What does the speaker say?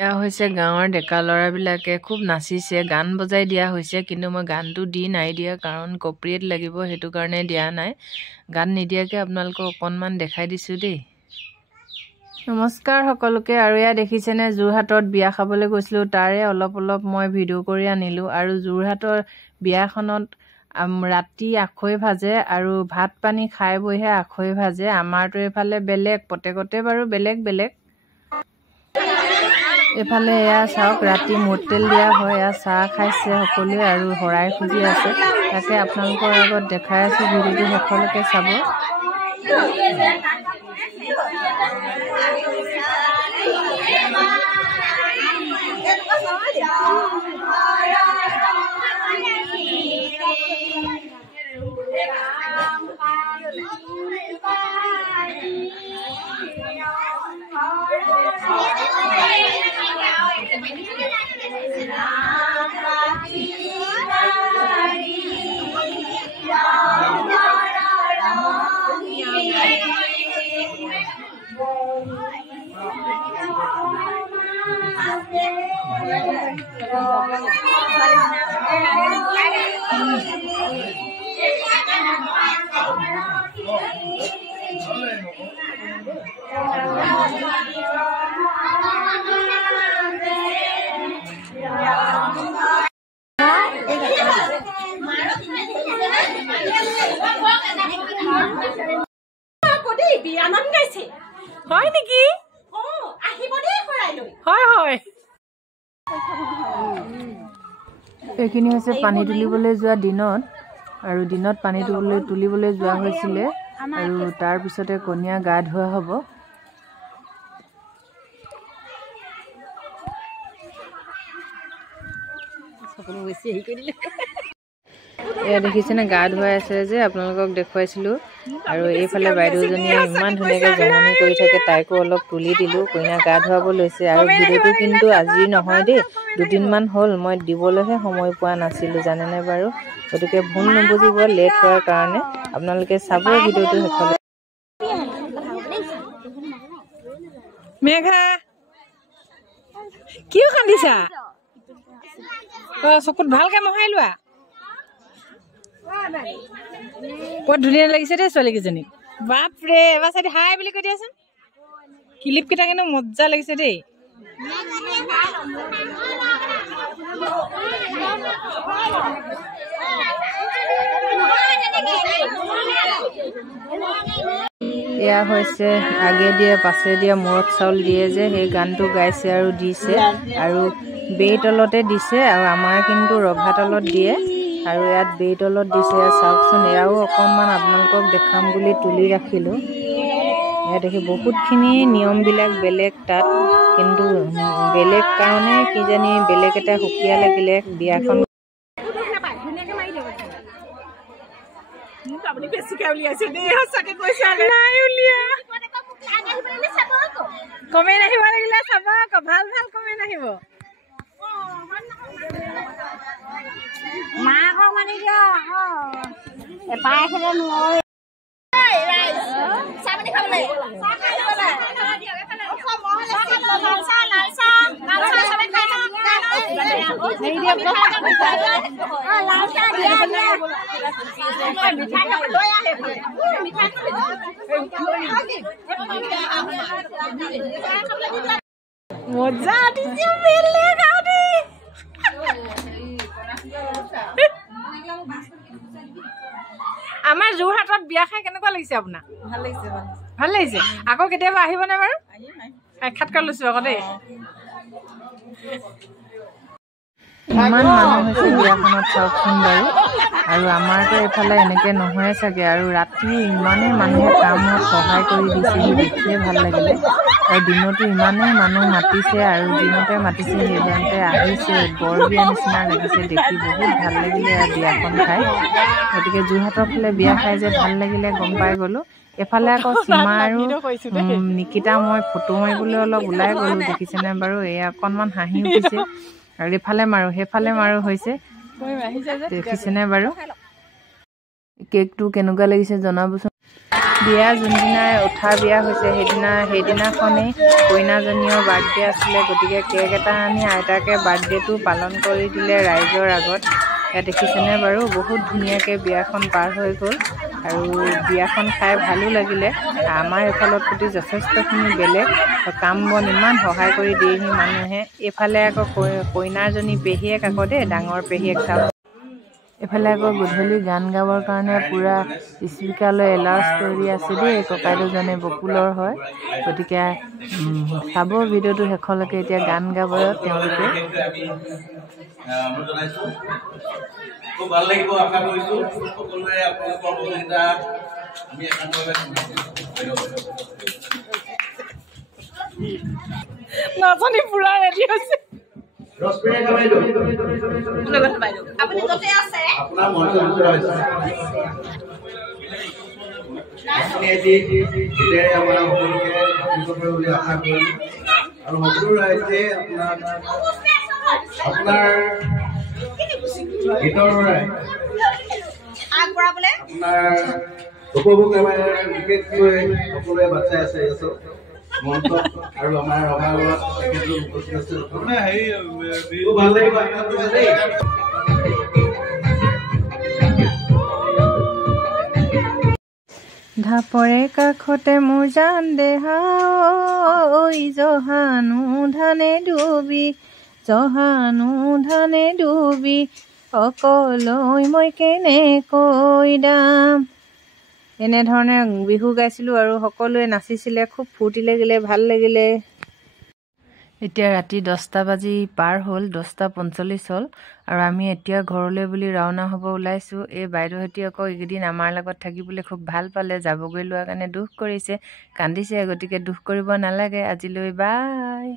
এয়া হৈছে গাঁৱৰ ডেকা ল'ৰাবিলাকে খুব নাচিছে, গান বজাই দিয়া হৈছে, কিন্তু মই গানটো দি নাই দিয়া কাৰণ কপিৰাইট লাগিব, সেইটো কাৰণে দিয়া নাই। গান নিদিয়াকৈ আপোনালোকক অকণমান দেখাই দিছোঁ দেই। নমস্কাৰ সকলোকে। আৰু এয়া দেখিছেনে, যোৰহাটত বিয়া খাবলৈ গৈছিলোঁ, তাৰে অলপ মই ভিডিঅ' কৰি আনিলোঁ। আৰু যোৰহাটৰ বিয়াখনত ৰাতি আখৈ ভাজে আৰু ভাত পানী খাই বৈহে আখৈ ভাজে। আমাৰতো এইফালে বেলেগ, প্ৰত্যেকতে বাৰু বেলেগ বেলেগ। এইফালে এয়া চাওক, ৰাতি মূৰতেল দিয়া হয়। এয়া চাহ খাইছে সকলোৱে আৰু শৰাই খুজি আছে, তাকে আপোনালোকৰ আগত দেখাই আছোঁ। ভিডিঅ'টো সকলোকে চাব। হয় নেকি? হয়। এইখিনি হৈছে পানী তুলিবলৈ যোৱা দিনত, আৰু দিনত পানী তুলিবলৈ যোৱা হৈছিলে, আৰু তাৰপিছতে কন্যা গা ধোৱা হ'ব। এয়া দেখিছেনে, গা ধুৱাই আছে যে, আপোনালোকক দেখুৱাইছিলোঁ। আৰু এইফালে বাইদেউজনীয়ে ইমান ধুনীয়াকৈ জমনি কৰি থাকে, তাইকো অলপ তুলি দিলোঁ। কইনা গা ধুৱাব লৈছে। আৰু ভিডিঅ'টো কিন্তু আজি নহয় দেই, দুদিনমান হ'ল, মই দিবলৈহে সময় পোৱা নাছিলোঁ, জানেনে বাৰু। গতিকে ভুল নুবুজিব, লেট হোৱাৰ কাৰণে। আপোনালোকে চাব ভিডিঅ'টো সেইফালে। মেঘা, কিয় কান্দিছা? চকুত ভালকে মোহাই লোৱা। বৰ ধুনীয়া লাগিছে দেই ছোৱালীকেইজনী। বাপৰে, এবাৰ চাই হাই বুলি কৈ দিয়াচোন। ক্লিপকেইটা কিন্তু মজা লাগিছে দেই। এয়া হৈছে আগে দিয়ে পাছে দিয়ে মূৰত চাউল দিয়ে যে, সেই গানটো গাইছে আৰু দিছে। আৰু বেইতলতে দিছে, আৰু আমাৰ কিন্তু ৰভাতলত দিয়ে। আৰু ইয়াত বেইতলত দিছে, চাওকচোন। এয়াও অকণমান আপোনালোকক দেখাম বুলি তুলি ৰাখিলোঁ। এয়া দেখি বহুতখিনি নিয়মবিলাক বেলেগ তাত, কিন্তু বেলেগ কাৰণে কিজানি বেলেগ এটা সুকীয়া লাগিলে বিয়াখন। কমেণ্ট আহিব লাগিলে চাব আকৌ, ভাল কমেণ্ট আহিব। মাক মানে এপাই খেলে নোৱাৰে। মজা উঠিছে, বেলেগ আৰু আমাৰ যোৰহাটত বিয়া খাই কেনেকুৱা লাগিছে আপোনাৰ? ভাল লাগিছে। আকৌ কেতিয়াবা আহিবনে বাৰু? সাক্ষাৎকাৰ লৈছো আকৌ দেই। ইমান মানুহ হৈছে বিয়াখনত, চাওকচোন বাৰু। আৰু আমাৰতো এইফালে এনেকৈ নহয় চাগে। আৰু ৰাতিও ইমানেই মানুহে কামত সহায় কৰি দিছে, দেখিয়ে ভাল লাগিলে। আৰু দিনতো ইমানেই মানুহ মাতিছে, আৰু দিনতে মাতিছে, সেইদিনতে আহিছে। বৰ বিয়া নিচিনা লাগিছে দেখি, বহুত ভাল লাগিলে আৰু বিয়াখন খাই। গতিকে যোৰহাটৰ ফালে বিয়া খাই যে ভাল লাগিলে গম পাই গ'লোঁ। এফালে আকৌ সীমা আৰু নিকিতা মই ফটো মাৰিবলৈ অলপ ওলাই গ'লোঁ, দেখিছেনে বাৰু। এয়া অকণমান হাঁহি উঠিছে। আৰু এইফালে মাৰোঁ সেইফালে মাৰোঁ হৈছে, দেখিছেনে বাৰু। কেকটো কেনেকুৱা লাগিছে জনাবচোন। বিয়া যোনদিনা উঠা বিয়া হৈছে সেইদিনাখনেই কইনাজনীৰ বাৰ্থডে আছিলে। গতিকে কেক এটা আনি আইতাকে বাৰ্থডেটো পালন কৰি দিলে ৰাইজৰ আগত। ইয়াত দেখিছেনে বাৰু, বহুত ধুনীয়াকৈ বিয়াখন পাৰ হৈ গ'ল আৰু বিয়াখন খাই ভালো লাগিলে। আমাৰ এইফালত প্ৰতি যথেষ্টখিনি বেলেগ কাম বন ইমান সহায় কৰি দিয়েহি মানুহে। এইফালে আকৌ কইনাজনী পেহীয়েক আকৌ দেই, ডাঙৰ পেহীয়েক চাওক। এইফালে আকৌ গধূলি গান গাবৰ কাৰণে পূৰা স্পীকাৰলৈ এলাউঞ্চ কৰি আছে দেই। ককাইদেউজনে বকুলৰ হয়, গতিকে চাব ভিডিঅ'টো শেষলৈকে। এতিয়া গান গাব তেওঁলোকে। খুব ভাল লাগিব, আশা কৰিছোঁ সকলোৱে আপোনালোকৰ সহযোগিতা আমি একান্তভাৱে নাচনী পুৰা ৰেডি হৈছে। আপোনাৰ মনটো উজ্জ্বল হৈছে। আপুনি আজি আমাৰ সকলোকে বুলি আশা কৰিম আৰু সকলো ৰাইজে আপোনাৰ গীতৰ পৰাই আপোনাৰ উপভোগ বিশেষকৈ সকলোৱে বাচ্চাই আছে মঞ্চত আৰু আমাৰ ৰঙাগড়ত তেখেতলোক উপস্থিত আছে। ভাল লাগিব দেই। ঢাপৰে কাষতে মোৰ জান দেহা ঐ, জহানো ধানে ডুবি অকলৈ মই কেনেকৈ দাম। এনেধৰণে বিহু গাইছিলোঁ আৰু সকলোৱে নাচিছিলে, খুব ফূৰ্তি লাগিলে, ভাল লাগিলে। এতিয়া ৰাতি 10টা বাজি পাৰ হ'ল, 10:45 হ'ল আৰু আমি এতিয়া ঘৰলৈ বুলি ৰাওনা হ'ব ওলাইছোঁ। এই বাইদেউহঁতে আকৌ এইকেইদিন আমাৰ লগত থাকিবলৈ খুব ভাল পালে, যাবগৈ লোৱাৰ কাৰণে দুখ কৰিছে, কান্দিছে। গতিকে দুখ কৰিব নালাগে। আজিলৈ বাই।